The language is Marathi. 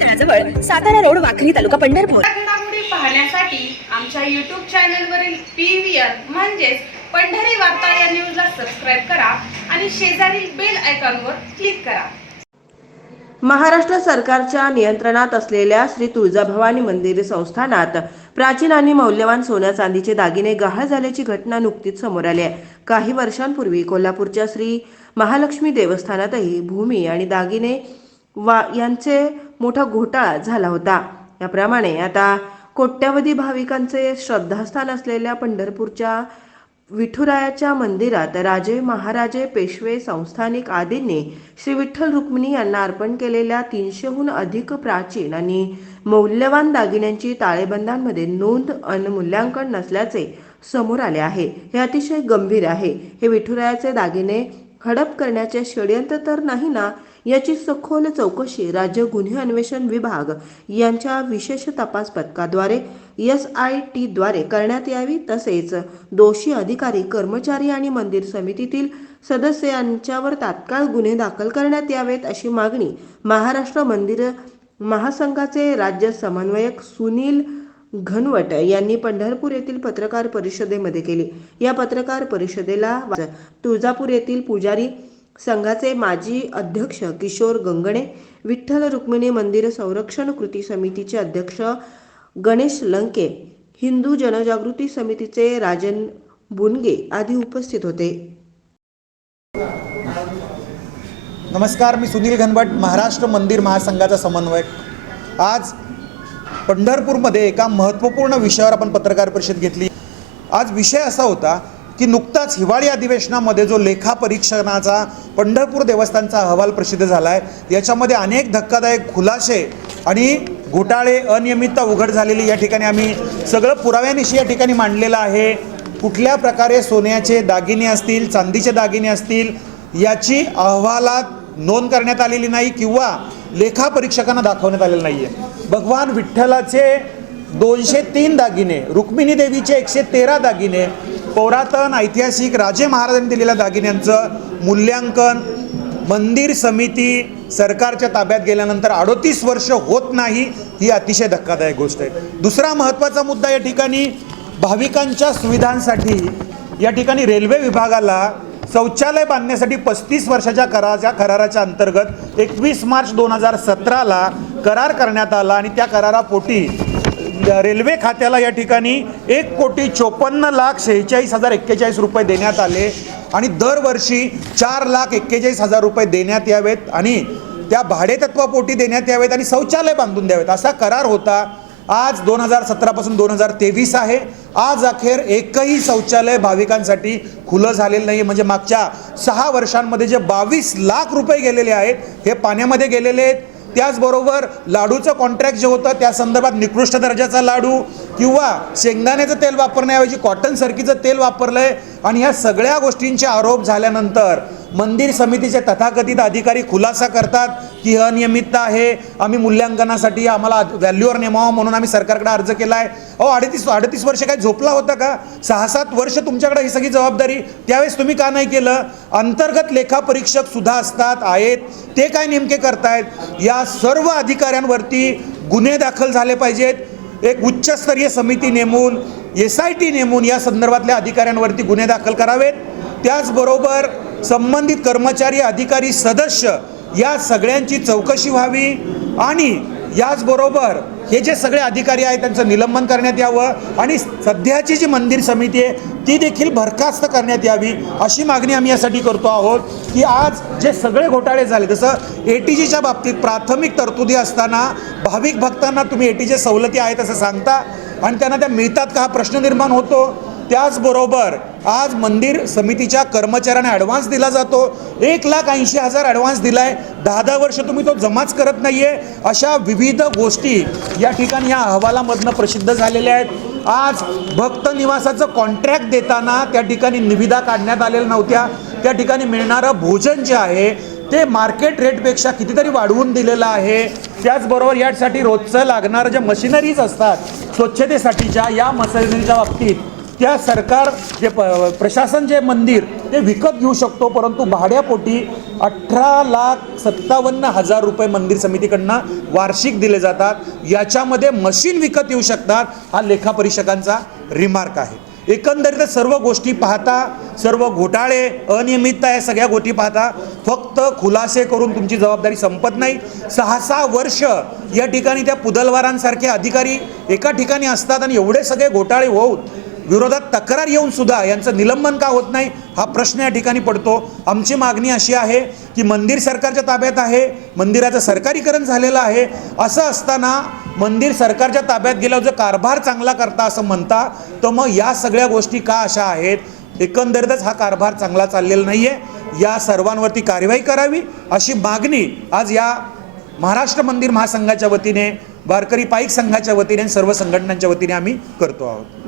तळाजवळ सातारा रोड वाखरी तालुका पंढरपूर. पाहण्यासाठी आमच्या युट्यूब चॅनलवरील पी व्ही आर म्हणजेच पंढरी वार्ता या न्यूजला सबस्क्राईब करा आणि शेजारील बेल आयकॉनवर क्लिक करा. महाराष्ट्र सरकारच्या नियंत्रणात असलेल्या श्री तुळजाभवानी मंदिर संस्थानात प्राचीन आणि मौल्यवान सोन्या चांदीचे दागिने गहाळ झाल्याची घटना नुकतीच समोर आली आहे. काही वर्षांपूर्वी कोल्हापूरच्या श्री महालक्ष्मी देवस्थानातही भूमी आणि दागिने वा यांचे मोठा घोटाळा झाला होता. याप्रमाणे आता कोट्यावधी भाविकांचे श्रद्धास्थान असलेल्या पंढरपूरच्या विठुरायाच्या मंदिरात राजे महाराजे पेशवे संस्थानिक आदींनी श्री विठ्ठल रुक्मिणी यांना अर्पण केलेल्या तीनशेहून अधिक प्राचीन आणि मौल्यवान दागिन्यांची ताळेबंदांमध्ये नोंद अनमूल्यांकन नसल्याचे समोर आले आहे. हे अतिशय गंभीर आहे. हे विठुरायाचे दागिने हडप करण्याचे षडयंत्र तर नाही ना याची सखोल चौकशी राज्य गुन्हे अन्वेषण विभाग यांच्या विशेष तपास पथकाद्वारे एस आय टीद्वारे करण्यात यावी. तसेच दोषी अधिकारी कर्मचारी आणि मंदिर समितीतील सदस्य यांच्यावर तात्काळ गुन्हे दाखल करण्यात यावेत अशी मागणी महाराष्ट्र मंदिर महासंघाचे राज्य समन्वयक सुनील घनवट यांनी पंढरपूर येथील पत्रकार परिषदेमध्ये केली. या पत्रकार परिषदेला तुळजापूर येथील पुजारी संघाचे माजी अध्यक्ष किशोर गंगणे विठ्ठल रुक्मिणी मंदिर संरक्षण कृती समितीचे अध्यक्ष गणेश लंके हिंदू जनजागृती समितीचे राजन बुनगे आदी उपस्थित होते. नमस्कार मी सुनील घनभट महाराष्ट्र मंदिर महासंघाचा समन्वयक. आज पंढरपूरमध्ये एका महत्त्वपूर्ण विषयावर आपण पत्रकार परिषद घेतली. आज विषय असा होता की नुकताच हिवाळी अधिवेशनामध्ये जो लेखा परीक्षणाचा पंढरपूर देवस्थानचा अहवाल प्रसिद्ध झाला आहे याच्यामध्ये अनेक धक्कादायक खुलासे आणि घोटाळे अनियमितता उघड झालेली या ठिकाणी आम्ही सगळं पुराव्यानिशी या ठिकाणी मांडलेलं आहे. कुठल्या प्रकारे सोन्याचे दागिने असतील चांदीचे दागिने असतील याची अहवालात नोंद करण्यात आलेली नाही किंवा लेखा परीक्षकांना दाखवण्यात आलेलं नाही आहे भगवान विठ्ठलाचे दोनशे तीन दागिने रुक्मिणी देवीचे एकशे तेरा दागिने पौरातन ऐतिहासिक राजे महाराजांनी दिलेल्या दागिन्यांचं मूल्यांकन मंदिर समिती सरकारच्या ताब्यात गेल्यानंतर अडोतीस वर्ष होत नाही ही अतिशय धक्कादायक गोष्ट आहे. दुसरा महत्त्वाचा मुद्दा या ठिकाणी भाविकांच्या सुविधांसाठी या ठिकाणी रेल्वे विभागाला शौचालय बांधण्यासाठी पस्तीस वर्षाच्या कराच्या कराराच्या अंतर्गत एकवीस मार्च दोन हजार सतराला करार करण्यात आला आणि त्या करारापोटी रेल्वे खात्याला या ठिकाणी एक कोटी चोपन्न लाख शेहेचाळीस हजार एक्केचाळीस रुपये देण्यात आले आणि दरवर्षी चार लाख एक्केचाळीस हजार रुपये देण्यात यावेत आणि त्या भाडेतत्वापोटी देण्यात यावेत आणि शौचालय बांधून द्यावेत. असा करार होता. आज दोन हजार सतरापासून दोन हजार तेवीस आहे. आज अखेर एकही शौचालय भाविकांसाठी खुलं झालेलं नाही म्हणजे मागच्या सहा वर्षांमध्ये जे बावीस लाख रुपये गेलेले आहेत हे पाण्यामध्ये गेलेले आहेत. त्याचबरोबर लाडूचं कॉन्ट्रॅक्ट जे होतं त्या संदर्भात निकृष्ट दर्जाचा लाडू किंवा शेंगदाण्याचं तेल वापरण्याऐवजी कॉटन सरकीचं तेल वापरलं आहे आणि ह्या सगळ्या गोष्टींचे आरोप झाल्यानंतर मंदिर समितीचे तथाकथित अधिकारी खुलासा करतात की अनियमितता आहे आम्ही मूल्यांकनासाठी आम्हाला व्हॅल्यूवर नेमावं म्हणून आम्ही सरकारकडे अर्ज केला आहे अहो अडतीस अडतीस वर्ष काय झोपला होता का? सहा सात वर्ष तुमच्याकडे ही सगळी जबाबदारी. त्यावेळेस तुम्ही का नाही केलं? अंतर्गत लेखापरीक्षक सुद्धा असतात आहेत. ते काय नेमके करतायत? या सर्व अधिकाऱ्यांवरती गुन्हे दाखल झाले पाहिजेत. एक उच्चस्तरीय समिती नेमून एस आय टी नेमून या संदर्भातल्या अधिकाऱ्यांवरती गुन्हे दाखल करावेत. त्याचबरोबर संबंधित कर्मचारी अधिकारी सदस्य या सगळ्यांची चौकशी व्हावी आणि याचबरोबर हे जे सगळे अधिकारी आहेत त्यांचं निलंबन करण्यात यावं आणि सध्याची जी मंदिर समिती आहे ती देखील बरखास्त करण्यात यावी अशी मागणी आम्ही यासाठी करतो आहोत की आज जे सगळे घोटाळे झाले जसं ए टी जीच्या बाबतीत प्राथमिक तरतुदी असताना भाविक भक्तांना तुम्ही ए टी जे सवलती आहेत असं सांगता आणि त्यांना त्या मिळतात का हा प्रश्न निर्माण होतो त्याचबरोबर आज मंदिर समितीच्या कर्मचाऱ्यांना ॲडव्हान्स दिला जातो. एक लाख ऐंशी हजार ॲडव्हान्स दिला आहे दहा दहा वर्ष तुम्ही तो जमाच करत नाही आहे अशा विविध गोष्टी या ठिकाणी या अहवालामधनं प्रसिद्ध झालेल्या आहेत. आज भक्त निवासाचं कॉन्ट्रॅक्ट देताना त्या ठिकाणी निविदा काढण्यात आलेल्या नव्हत्या. त्या ठिकाणी मिळणारं भोजन जे आहे ते मार्केट रेटपेक्षा कितीतरी वाढवून दिलेलं आहे. त्याचबरोबर यासाठी रोजचं लागणारं ज्या मशिनरीज असतात स्वच्छतेसाठीच्या या मशिनरीच्या बाबतीत त्या सरकार जे प प्रशासन जे मंदिर ते विकत घेऊ शकतो परंतु भाड्यापोटी अठरा लाख सत्तावन्न हजार रुपये मंदिर समितीकडनं वार्षिक दिले जातात. याच्यामध्ये मशीन विकत येऊ शकतात हा लेखापरीक्षकांचा रिमार्क आहे. एकंदरीत सर्व गोष्टी पाहता सर्व घोटाळे अनियमितता या सगळ्या गोष्टी पाहता फक्त खुलासे करून तुमची जबाबदारी संपत नाही. सहा सहा वर्ष या ठिकाणी त्या पुदलवारांसारखे अधिकारी एका ठिकाणी असतात आणि एवढे सगळे घोटाळे होऊन विरोधात तक्रार येऊन सुद्धा यांचं निलंबन का होत नाही हा प्रश्न या ठिकाणी पडतो. आमची मागणी अशी आहे की मंदिर सरकारच्या ताब्यात आहे मंदिराचं सरकारीकरण झालेलं आहे. असं असताना मंदिर सरकारच्या ताब्यात गेल्यावर जर कारभार चांगला करता असं म्हणता तर मग या सगळ्या गोष्टी का अशा आहेत? एकंदरीतच हा कारभार चांगला चाललेला नाही आहे या सर्वांवरती कार्यवाही करावी अशी मागणी आज या महाराष्ट्र मंदिर महासंघाच्या वतीने वारकरी पाईक संघाच्या वतीने सर्व संघटनांच्या वतीने आम्ही करतो आहोत.